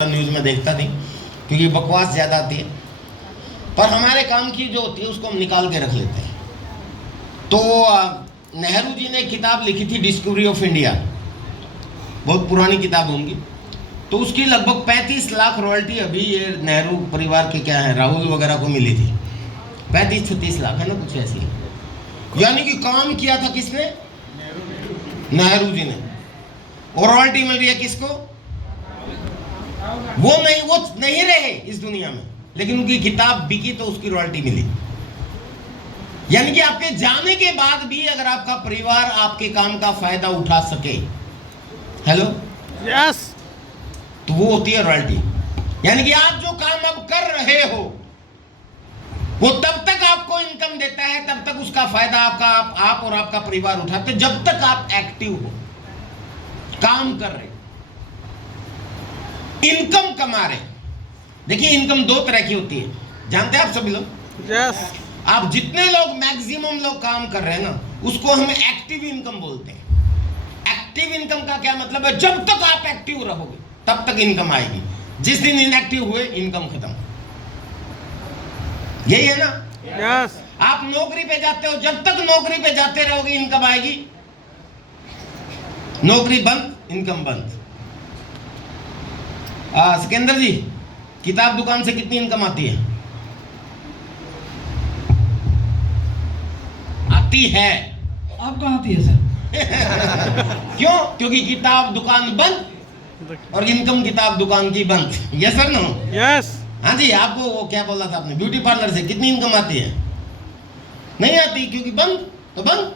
News में देखता नहीं क्योंकि बकवास ज़्यादा आती है, पर हमारे काम की जो होती है उसको हम निकाल के रख लेते हैं। तो नेहरू जी ने किताब लिखी थी डिस्कवरी ऑफ इंडिया, बहुत पुरानी किताब होंगी। तो उसकी लगभग 35 लाख रॉयल्टी अभी ये नेहरू परिवार के क्या है, राहुल वगैरह को मिली थी। 35-36 लाख है ना, कुछ ऐसी। यानी कि काम किया था किसने? नेहरू जी ने। और रॉयल्टी मिल रही है किसको? वो नहीं रहे इस दुनिया में, लेकिन उनकी किताब बिकी तो उसकी रॉयल्टी मिली। यानी कि आपके जाने के बाद भी अगर आपका परिवार आपके काम का फायदा उठा सके, हेलो यस, तो वो होती है रॉयल्टी। यानी कि आप जो काम अब कर रहे हो वो तब तक आपको इनकम देता है, तब तक उसका फायदा आप और आपका परिवार उठाते, जब तक आप एक्टिव हो, काम कर रहे, इनकम कमा रहे। देखिए इनकम दो तरह की होती है, जानते हैं आप सभी लोग? यस। आप जितने लोग मैक्सिमम लोग काम कर रहे हैं ना, उसको हम एक्टिव इनकम बोलते हैं। एक्टिव इनकम का क्या मतलब है? जब तक आप एक्टिव रहोगे तब तक इनकम आएगी, जिस दिन इनएक्टिव हुए इनकम खत्म। यही है ना? यस। आप नौकरी पे जाते हो, जब तक नौकरी पे जाते रहोगे इनकम आएगी, नौकरी बंद इनकम बंद। सिकंदर जी, किताब दुकान से कितनी इनकम आती है? आती है। आप कहाँ आती है सर? क्यों? क्योंकि किताब दुकान बंद और इनकम किताब दुकान की बंद। Yes sir no? यस। हाँ जी, आपको वो क्या बोला था आपने, ब्यूटी पार्लर से कितनी इनकम आती है? नहीं आती, क्योंकि बंद तो बंद।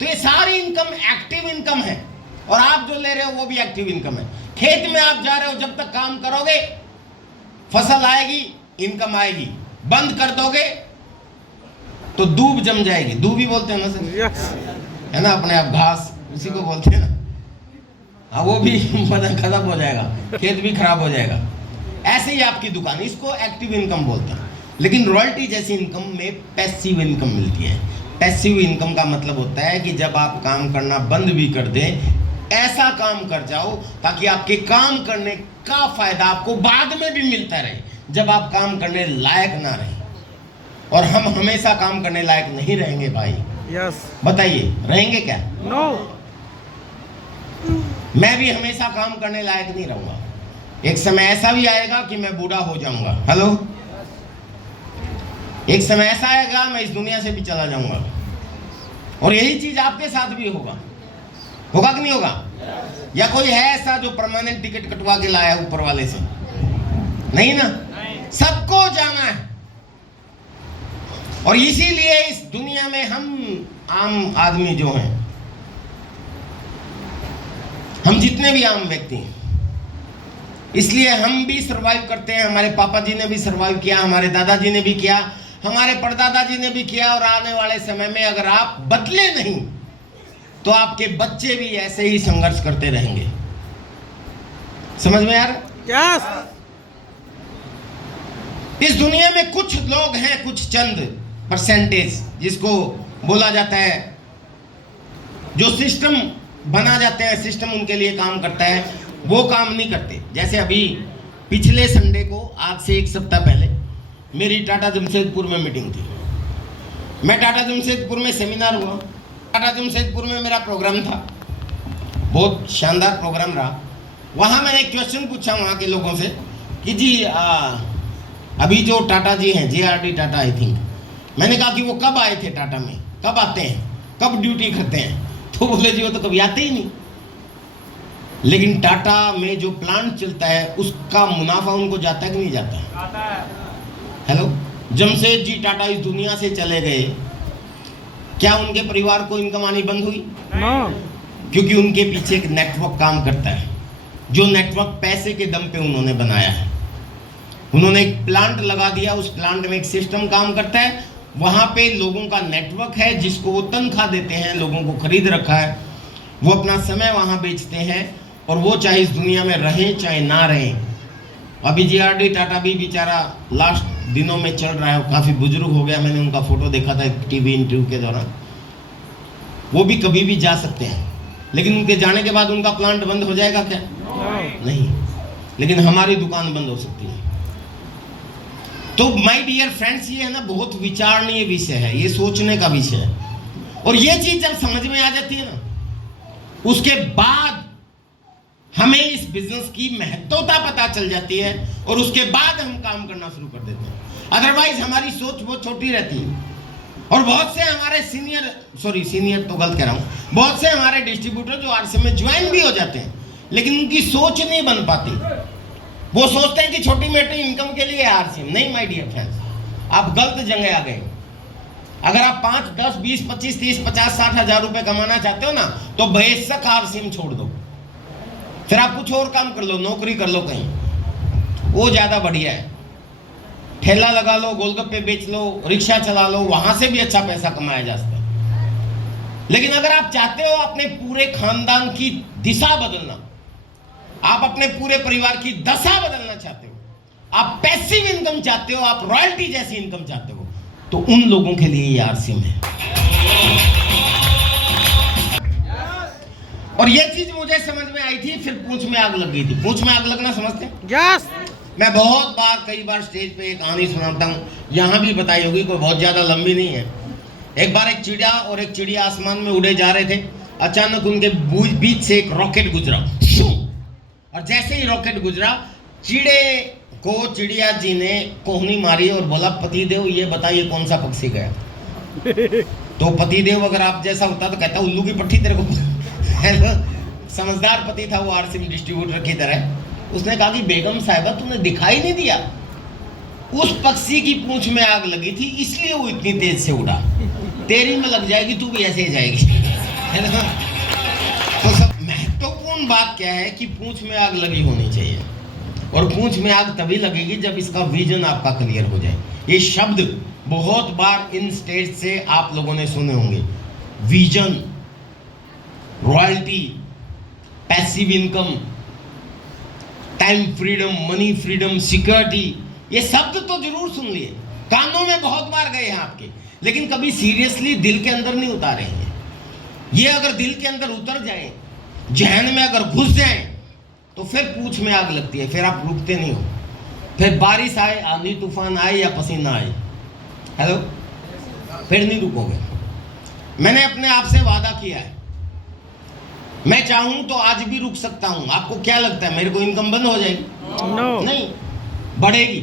तो ये सारी इनकम एक्टिव इनकम है, और आप जो ले रहे हो वो भी एक्टिव इनकम है। खेत में आप जा रहे हो, जब तक काम करोगे फसल आएगी, इनकम आएगी। बंद कर दोगे तो दूब जम जाएगी। दूब ही बोलते हैं ना सर? यस। है ना, अपने आप घास उसी को बोलते हैं ना। हाँ, वो भी बदन खत्म हो जाएगा, खेत भी खराब हो जाएगा। ऐसे ही आपकी दुकान, इसको एक्टिव इनकम बोलते हैं। लेकिन रॉयल्टी जैसी इनकम में पैसिव इनकम मिलती है। पैसिव इनकम का मतलब होता है कि जब आप काम करना बंद भी कर दें, ऐसा काम कर जाओ ताकि आपके काम करने का फायदा आपको बाद में भी मिलता रहे, जब आप काम करने लायक ना रहे। और हम हमेशा काम करने लायक नहीं रहेंगे भाई। यस। बताइए, रहेंगे क्या? नो। मैं भी हमेशा काम करने लायक नहीं रहूंगा। एक समय ऐसा भी आएगा कि मैं बूढ़ा हो जाऊंगा। हेलो, एक समय ऐसा आएगा मैं इस दुनिया से भी चला जाऊंगा। और यही चीज आपके साथ भी होगा कि नहीं होगा? या कोई है ऐसा जो परमानेंट टिकट कटवा के लाया ऊपर वाले से? नहीं ना, सबको जाना है। और इसीलिए इस दुनिया में हम आम आदमी जो हैं, हम जितने भी आम व्यक्ति हैं, इसलिए हम भी सरवाइव करते हैं। हमारे पापा जी ने भी सरवाइव किया, हमारे दादाजी ने भी किया, हमारे परदादा जी ने भी किया। और आने वाले समय में अगर आप बदले नहीं तो आपके बच्चे भी ऐसे ही संघर्ष करते रहेंगे। समझ में यार? यस। इस दुनिया में कुछ लोग हैं, कुछ चंद परसेंटेज, जिसको बोला जाता है, जो सिस्टम बना जाते हैं, सिस्टम उनके लिए काम करता है, वो काम नहीं करते। जैसे अभी पिछले संडे को, आज से एक सप्ताह पहले, मेरी टाटा जमशेदपुर में मीटिंग थी। मैं टाटा जमशेदपुर में सेमिनार हुआ, टाटा जमशेदपुर में मेरा प्रोग्राम था, बहुत शानदार प्रोग्राम रहा। वहाँ मैंने एक क्वेश्चन पूछा वहाँ के लोगों से कि जी अभी जो टाटा जी हैं, JRD टाटा आई थिंक, मैंने कहा कि वो कब आए थे टाटा में, कब आते हैं, कब ड्यूटी करते हैं? तो बोले जी वो तो कभी आते ही नहीं। लेकिन टाटा में जो प्लांट चलता है उसका मुनाफा उनको जाता है कि नहीं जाता है? आता है। हेलो, जमशेद जी टाटा इस दुनिया से चले गए, क्या उनके परिवार को इनकम आनी बंद हुई? नो। क्योंकि उनके पीछे एक नेटवर्क काम करता है, जो नेटवर्क पैसे के दम पे उन्होंने बनाया है। उन्होंने एक प्लांट लगा दिया, उस प्लांट में एक सिस्टम काम करता है, वहाँ पे लोगों का नेटवर्क है, जिसको वो तनख्वाह देते हैं, लोगों को खरीद रखा है, वो अपना समय वहाँ बेचते हैं, और वो चाहे इस दुनिया में रहें चाहे ना रहें। अभी JRD टाटा भी बेचारा लास्ट दिनों में चल रहा है, काफ़ी बुजुर्ग हो गया, मैंने उनका फोटो देखा था टीवी इंटरव्यू के दौरान। वो भी कभी भी जा सकते हैं, लेकिन उनके जाने के बाद उनका प्लांट बंद हो जाएगा क्या? नो। नहीं। लेकिन हमारी दुकान बंद हो सकती है। तो माय डियर फ्रेंड्स, ये है ना बहुत विचारणीय विषय है, ये सोचने का विषय है। और ये चीज जब समझ में आ जाती है ना, उसके बाद हमें इस बिजनेस की महत्वता पता चल जाती है और उसके बाद हम काम करना शुरू कर देते हैं। अदरवाइज हमारी सोच बहुत छोटी रहती है। और बहुत से हमारे सीनियर तो गलत कह रहा हूं, बहुत से हमारे डिस्ट्रीब्यूटर जो आरसीएम में ज्वाइन भी हो जाते हैं, लेकिन उनकी सोच नहीं बन पाती। वो सोचते हैं कि छोटी मोटी इनकम के लिए आरसीएम। नहीं माय डियर फ्रेंड्स, आप गलत जगह आ गए। अगर आप 5, 10, 20, 25, 30, 50, 60 हजार रुपए कमाना चाहते हो ना, तो बेशक आरसीएम छोड़ दो, फिर आप कुछ और काम कर लो, नौकरी कर लो कहीं, वो ज्यादा बढ़िया है। ठेला लगा लो, गोलगप्पे बेच लो, रिक्शा चला लो, वहां से भी अच्छा पैसा कमाया जा सकता है। लेकिन अगर आप चाहते हो अपने पूरे खानदान की दिशा बदलना, आप अपने पूरे परिवार की दशा बदलना चाहते हो, आप पैसिव इनकम चाहते हो, आप रॉयल्टी जैसी इनकम चाहते हो, तो उन लोगों के लिए ये आरसीएम है। और ये चीज मुझे समझ में आई थी, फिर पूंछ में आग लग गई थी। पूंछ में आग लगना समझते हैं? यस। मैं बहुत बार, कई बार स्टेज पे एक कहानी सुनाता हूँ, यहाँ भी बताई होगी, कोई बहुत ज्यादा लंबी नहीं है। एक बार एक चिड़िया और एक चिड़िया आसमान में उड़े जा रहे थे। अचानक उनके बीच से एक रॉकेट गुजरा, और जैसे ही रॉकेट गुजरा, चिड़िया जी ने कोहनी मारी और बोला, पतिदेव ये बताइए कौन सा पक्षी गया? तो पतिदेव अगर आप जैसा होता तो कहता उल्लू की पट्टी तेरे को। समझदार पति था वो, आरसीएम डिस्ट्रीब्यूटर की तरह। उसने कहा कि बेगम साहिबा तुमने दिखाई नहीं दिया, उस पक्षी की पूंछ में आग लगी थी इसलिए वो इतनी तेज से उड़ा, तेरी में लग जाएगी तू भी ऐसे ही जाएगी। है ना? तो सब महत्वपूर्ण बात क्या है कि पूंछ में आग लगी होनी चाहिए, और पूंछ में आग तभी लगेगी जब इसका विजन आपका क्लियर हो जाए। ये शब्द बहुत बार इन स्टेज से आप लोगों ने सुने होंगे, vision, royalty, passive income, time freedom, money freedom, security, ये शब्द तो जरूर सुन लिए, कानों में बहुत बार गए हैं आपके, लेकिन कभी सीरियसली दिल के अंदर नहीं उतारे हैं। ये अगर दिल के अंदर उतर जाए, जहन में अगर घुस जाए, तो फिर पूंछ में आग लगती है, फिर आप रुकते नहीं हो। फिर बारिश आए, आंधी तूफान आए या पसीना आए, हेलो, फिर नहीं रुकोगे। मैंने अपने आप से वादा किया है, मैं चाहूं तो आज भी रुक सकता हूं। आपको क्या लगता है मेरे को इनकम बंद हो जाएगी? No. नहीं, बढ़ेगी।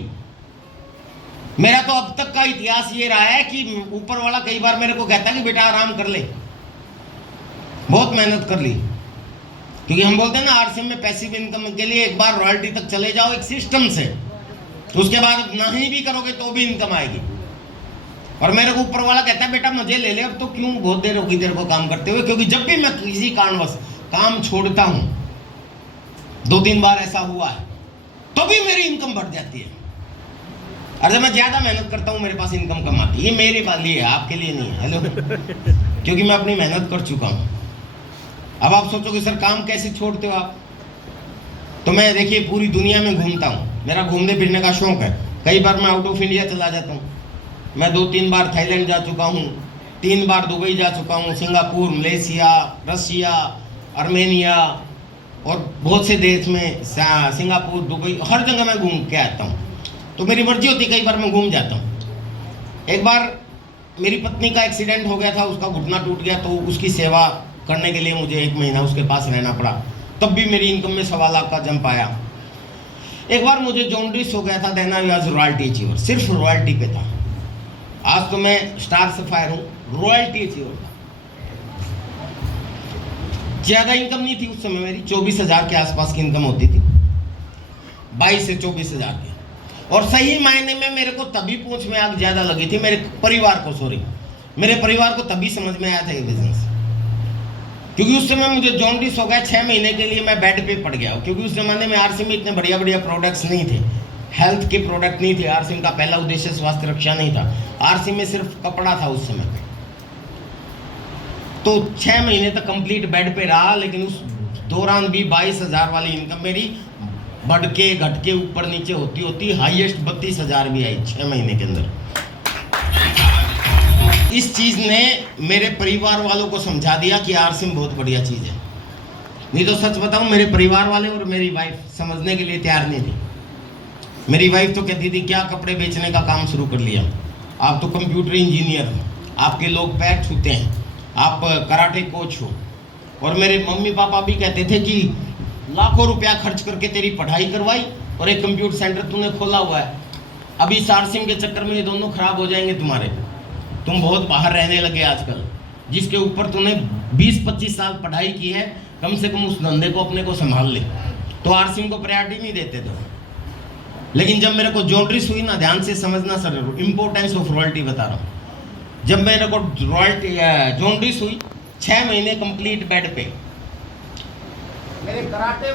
मेरा तो अब तक का इतिहास ये रहा है कि ऊपर वाला कई बार मेरे को कहता है कि बेटा आराम कर ले, बहुत मेहनत कर ली, क्योंकि हम बोलते हैं ना आरसीएम में पैसिव इनकम के लिए एक बार रॉयल्टी तक चले जाओ एक सिस्टम से, तो उसके बाद नहीं भी करोगे तो भी इनकम आएगी। और मेरे को ऊपर वाला कहता है बेटा मजे ले ले, अब तो क्यों बहुत देर होगी तेरे को काम करते हुए, क्योंकि जब भी मैं किसी कारणवश काम छोड़ता हूं, 2-3 बार ऐसा हुआ है, तो भी मेरी इनकम बढ़ जाती है। और जब मैं ज्यादा मेहनत करता हूं मेरे पास इनकम कम आती है। ये मेरे लिए है, आपके लिए नहीं है। हेलो, क्योंकि मैं अपनी मेहनत कर चुका हूं। अब आप सोचोगे सर काम कैसे छोड़ते हो आप? तो मैं देखिए पूरी दुनिया में घूमता हूं, मेरा घूमने फिरने का शौक है। कई बार मैं आउट ऑफ इंडिया चला जाता हूं। मैं 2-3 बार थाईलैंड जा चुका हूं, 3 बार दुबई जा चुका हूं, सिंगापुर, मलेशिया, रशिया, आर्मेनिया और बहुत से देश में, सिंगापुर, दुबई, हर जगह मैं घूम के आता हूं। तो मेरी मर्जी होती है, कई बार मैं घूम जाता हूं। एक बार मेरी पत्नी का एक्सीडेंट हो गया था, उसका घुटना टूट गया, तो उसकी सेवा करने के लिए मुझे 1 महीना उसके पास रहना पड़ा। तब भी मेरी इनकम में 1.25 लाख का जंप आया। एक बार मुझे जॉन्डिस हो गया था, then I was royalty achiever, सिर्फ रॉयल्टी पे था। आज तो मैं स्टार सफायर हूं, रॉयल्टी अचीवर था। ज्यादा इनकम नहीं थी उस समय मेरी, 24,000 के आसपास की इनकम होती थी, 22 से 24,000 की। और सही मायने में मेरे को तभी पूंछ में आग ज्यादा लगी थी, मेरे परिवार को तभी समझ में आया था ये बिजनेस। क्योंकि उस समय मुझे जॉन्डिस हो गया, 6 महीने के लिए मैं बेड पे पड़ गया, क्योंकि उस जमाने में आरसीएम में इतने बढ़िया बढ़िया प्रोडक्ट्स नहीं थे, हेल्थ के प्रोडक्ट नहीं थे। आरसीएम का पहला उद्देश्य स्वास्थ्य रक्षा नहीं था, आरसीएम में सिर्फ कपड़ा था उस समय पे। तो 6 महीने तक कंप्लीट बेड पे रहा, लेकिन उस दौरान भी 22,000 वाली इनकम मेरी बढ़के घटके ऊपर नीचे होती होती हाईएस्ट 32,000 भी आई 6 महीने के अंदर। इस चीज ने मेरे परिवार वालों को समझा दिया कि आरसीएम बहुत बढ़िया चीज है। नहीं तो सच बताऊं, मेरे परिवार वाले और मेरी वाइफ समझने के लिए तैयार नहीं थी। मेरी वाइफ तो कहती थी क्या कपड़े बेचने का काम शुरू कर लिया, आप तो कंप्यूटर इंजीनियर हो, आपके लोग पैर छूते हैं, आप कराटे कोच हो। और मेरे मम्मी पापा भी कहते थे कि लाखों रुपया खर्च करके तेरी पढ़ाई करवाई और एक कंप्यूटर सेंटर तूने खोला हुआ है, अभी सारसिंग के चक्कर में ये दोनों खराब हो जाएंगे तुम्हारे, तुम बहुत बाहर रहने लगे आजकल, जिसके ऊपर तूने 20-25 साल पढ़ाई की है, कम से कम उस धंधे को अपने को संभाल ले। तो आरसिंग को प्रायोरिटी नहीं देते थे। लेकिन जब मेरे को जॉन्ड्रिस हुई ना, ध्यान से समझना सर, इंपॉर्टेंस ऑफ रॉयल्टी बता रहा हूँ। जब मेरे को रॉयल्टी जॉन्ड्रिस हुई, 6 महीने कंप्लीट बेड पे, मेरे कराटे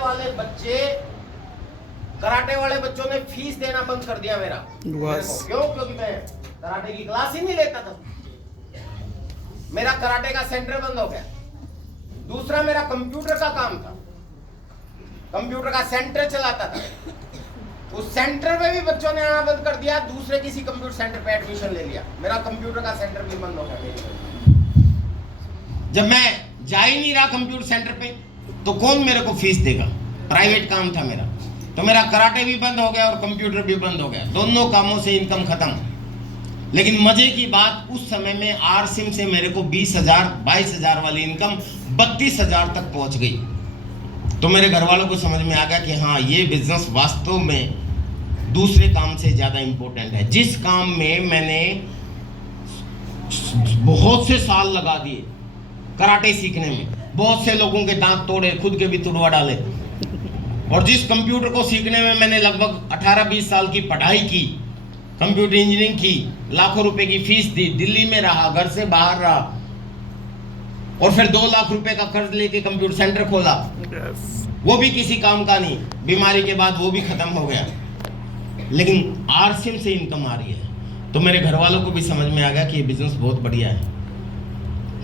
वाले बच्चों ने फीस देना बंद कर दिया मेरा। क्यों? क्योंकि मैं कराटे की क्लास ही नहीं लेता था। मेरा कराटे का सेंटर बंद हो गया। दूसरा मेरा कंप्यूटर का काम था, कंप्यूटर का सेंटर चलाता था, उस सेंटर में भी बच्चों ने आना बंद कर दिया, दूसरे किसी कंप्यूटर सेंटर पे एडमिशन ले लिया, मेरा कंप्यूटर का सेंटर भी बंद हो गया। जब मैं जा ही नहीं रहा कंप्यूटर सेंटर पे तो कौन मेरे को फीस देगा? प्राइवेट काम था मेरा, तो मेरा कराटे भी बंद हो गया और कंप्यूटर भी बंद हो गया, दोनों कामों से इनकम खत्म। लेकिन मजे की बात, उस समय में आरसिम से मेरे को 20,000-22,000 वाली इनकम 32,000 तक पहुंच गई। तो मेरे घर वालों को समझ में आ गया कि हाँ, ये बिजनेस वास्तव में दूसरे काम से ज्यादा इंपॉर्टेंट है। जिस काम में मैंने बहुत से साल लगा दिए कराटे सीखने में, बहुत से लोगों के दांत तोड़े, खुद के भी तुड़वा डाले, और जिस कंप्यूटर को सीखने में मैंने लगभग 18-20 साल की पढ़ाई की, कंप्यूटर इंजीनियरिंग की, लाखों रुपए की फीस दी, दिल्ली में रहा, घर से बाहर रहा, और फिर 2 लाख रुपए का कर्ज लेके कंप्यूटर सेंटर खोला। वो भी किसी काम का नहीं, बीमारी के बाद वो भी खत्म हो गया। लेकिन आरसिम से इनकम आ रही है, तो मेरे घर वालों को भी समझ में आ गया कि ये बिजनेस बहुत बढ़िया है।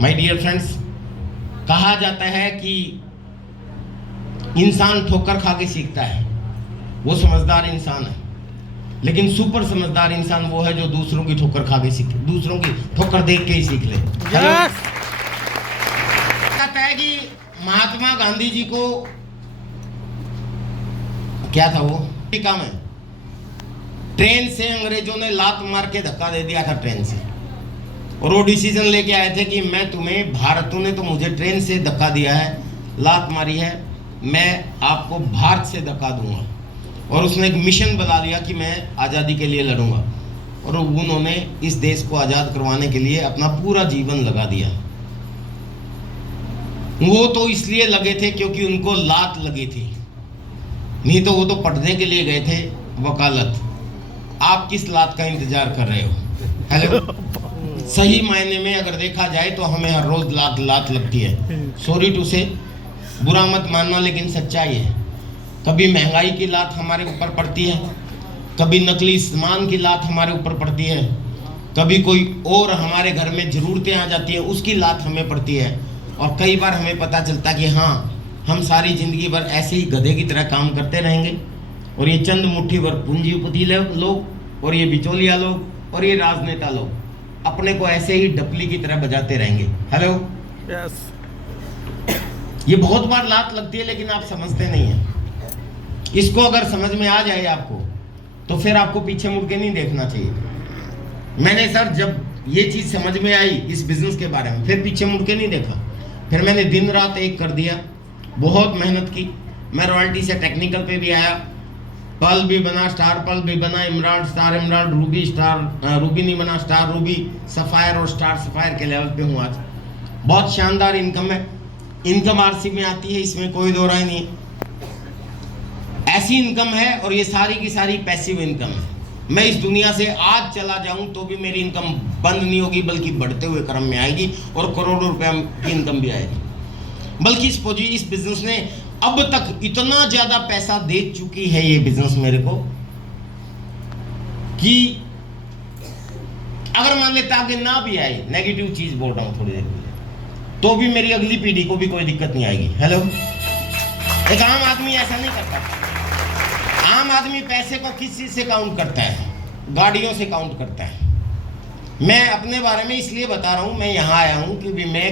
माय डियर फ्रेंड्स, कहा जाता है कि इंसान ठोकर खा के सीखता है, वो समझदार इंसान है। लेकिन सुपर समझदार इंसान वो है जो दूसरों की ठोकर खा के सीखे, दूसरों की ठोकर देख के ही सीख ले। कहता है कि महात्मा गांधी जी को क्या था, वो काम है, ट्रेन से अंग्रेजों ने लात मार के धक्का दे दिया था ट्रेन से, और वो डिसीजन लेके आए थे कि मैं तुम्हें, भारतों ने तो मुझे ट्रेन से धक्का दिया है, लात मारी है, मैं आपको भारत से धक्का दूंगा। और उसने एक मिशन बना लिया कि मैं आज़ादी के लिए लड़ूंगा, और उन्होंने इस देश को आज़ाद करवाने के लिए अपना पूरा जीवन लगा दिया। वो तो इसलिए लगे थे क्योंकि उनको लात लगी थी, नहीं तो वो तो पढ़ने के लिए गए थे वकालत। आप किस लात का इंतजार कर रहे हो? हेलो, सही मायने में अगर देखा जाए तो हमें हर रोज लात लगती है। सॉरी टू से, बुरा मत मानना, लेकिन सच्चाई है। कभी महंगाई की लात हमारे ऊपर पड़ती है, कभी नकली सामान की लात हमारे ऊपर पड़ती है, कभी कोई और हमारे घर में ज़रूरतें आ जाती हैं, उसकी लात हमें पड़ती है। और कई बार हमें पता चलता कि हाँ, हम सारी ज़िंदगी भर ऐसे ही गधे की तरह काम करते रहेंगे, और ये चंद मुट्ठी भर पूंजीपति लोग, और ये बिचौलिया लोग, और ये राजनेता लोग अपने को ऐसे ही डपली की तरह बजाते रहेंगे। Hello, yes. ये बहुत बार लात लगती है, लेकिन आप समझते नहीं हैं। इसको अगर समझ में आ जाए आपको, तो फिर आपको पीछे मुड़ के नहीं देखना चाहिए। मैंने सर जब ये चीज़ समझ में आई इस बिजनेस के बारे में, फिर पीछे मुड़ के नहीं देखा, फिर मैंने दिन रात एक कर दिया, बहुत मेहनत की। मैं रॉयल्टी से टेक्निकल पे भी आया, पल भी बना, स्टार पल भी बना, emerald, star emerald, Ruby star Ruby नहीं बना, स्टार रूबी, सफ़ायर और स्टार सफ़ायर के लेवल पे हूँ आज। बहुत शानदार इनकम है, इनकम आरसी में आती है, इसमें कोई दो राय नहीं। ऐसी इनकम है, और ये सारी की सारी पैसिव इनकम है। मैं इस दुनिया से आज चला जाऊं तो भी मेरी इनकम बंद नहीं होगी, बल्कि बढ़ते हुए क्रम में आएगी, और करोड़ों रुपए की इनकम भी आएगी। बल्कि इस बिजनेस ने अब तक इतना ज्यादा पैसा दे चुकी है ये बिजनेस मेरे को, कि अगर मान लेता आगे ना भी आए, नेगेटिव चीज बोल रहा हूं थोड़ी देर, तो भी मेरी अगली पीढ़ी को भी कोई दिक्कत नहीं आएगी। हेलो, एक आम आदमी ऐसा नहीं करता। आम आदमी पैसे को किस चीज से काउंट करता है? गाड़ियों से काउंट करता है। मैं अपने बारे में इसलिए बता रहा हूं, मैं यहां आया हूं क्योंकि मैं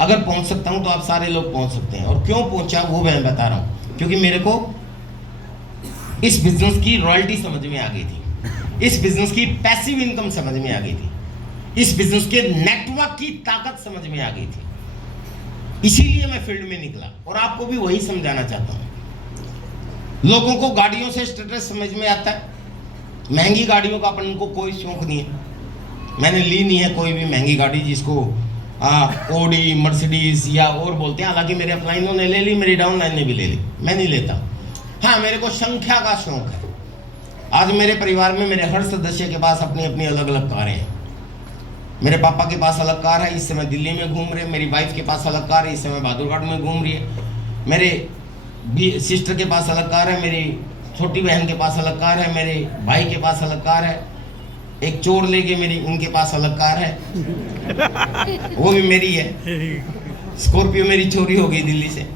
अगर पहुंच सकता हूं तो आप सारे लोग पहुंच सकते हैं। और क्यों पहुंचा वो मैं बता रहा हूं, क्योंकि मेरे को इस बिजनेस की रॉयल्टी समझ में आ गई थी, इस बिजनेस की पैसिव इनकम समझ में आ गई थी, इस बिजनेस के नेटवर्क की ताकत समझ में आ गई थी। इसीलिए मैं फील्ड में निकला और आपको भी वही समझाना चाहता हूं। लोगों को गाड़ियों से स्टेटस समझ में आता है, महंगी गाड़ियों का अपन को कोई शौक नहीं है। मैंने ली नहीं है कोई भी महंगी गाड़ी जिसको ओडी मर्सिडीज या और बोलते हैं, हालांकि मेरे अपलाइनों ने ले ली, मेरी डाउनलाइन ने भी ले ली, मैं नहीं लेता। हाँ, मेरे को संख्या का शौक है। आज मेरे परिवार में मेरे हर सदस्य के पास अपनी अपनी अलग अलग कारें हैं। मेरे पापा के पास अलग कार है, इस समय दिल्ली में घूम रहे हैं। मेरी वाइफ के पास अलग कार है, इस समय बहादुरगढ़ में घूम रही है। मेरे सिस्टर के पास अलग कार है, मेरी छोटी बहन के पास अलग कार है, मेरे भाई के पास अलग कार है। एक चोर लेके मेरी उनके पास अलग कार है, वो भी मेरी है। स्कॉर्पियो मेरी चोरी हो गई दिल्ली से।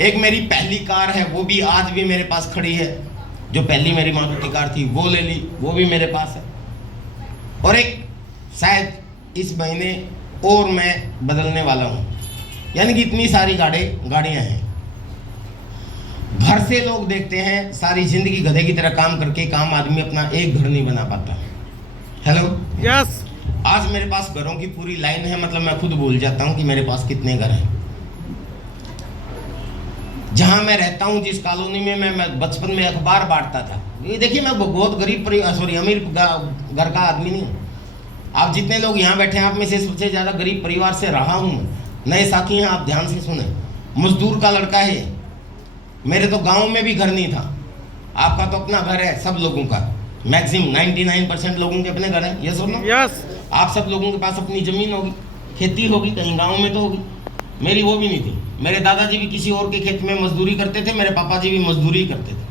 एक मेरी पहली कार है, वो भी आज भी मेरे पास खड़ी है, जो पहली मेरी मारुति कार थी वो ले ली, वो भी मेरे पास है। और एक शायद इस महीने और मैं बदलने वाला हूँ, यानी कि इतनी सारी गाड़ियाँ हैं। घर से लोग देखते हैं सारी जिंदगी गधे की तरह काम करके, काम आदमी अपना एक घर नहीं बना पाता। Hello, yes. आज मेरे पास घरों की पूरी लाइन है, मतलब मैं खुद भूल जाता हूं कि मेरे पास कितने घर हैं। जहां मैं रहता हूं, जिस कॉलोनी में मैं बचपन में अखबार बांटता था, ये देखिए मैं बहुत अमीर घर का आदमी नहीं हूं। आप जितने लोग यहाँ बैठे हैं, आप में से सबसे ज्यादा गरीब परिवार से रहा हूं। नए साथी हैं, आप ध्यान से सुने। मजदूर का लड़का है। मेरे तो गांव में भी घर नहीं था। आपका तो अपना घर है, सब लोगों का, मैक्सिमम 99% लोगों के अपने घर हैं। ये सुनो, यस। आप सब लोगों के पास अपनी जमीन होगी, खेती होगी, कहीं गांव में तो होगी। मेरी वो भी नहीं थी। मेरे दादाजी भी किसी और के खेत में मजदूरी करते थे, मेरे पापा जी भी मजदूरी करते थे।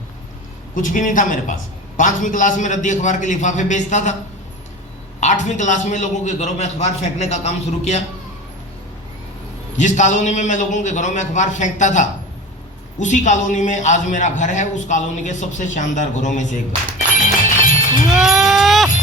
कुछ भी नहीं था मेरे पास। 5वीं क्लास में रद्दी अखबार के लिफाफे बेचता था। 8वीं क्लास में लोगों के घरों में अखबार फेंकने का काम शुरू किया। जिस कॉलोनी में मैं लोगों के घरों में अखबार फेंकता था, उसी कॉलोनी में आज मेरा घर है, उस कॉलोनी के सबसे शानदार घरों में से एक घर।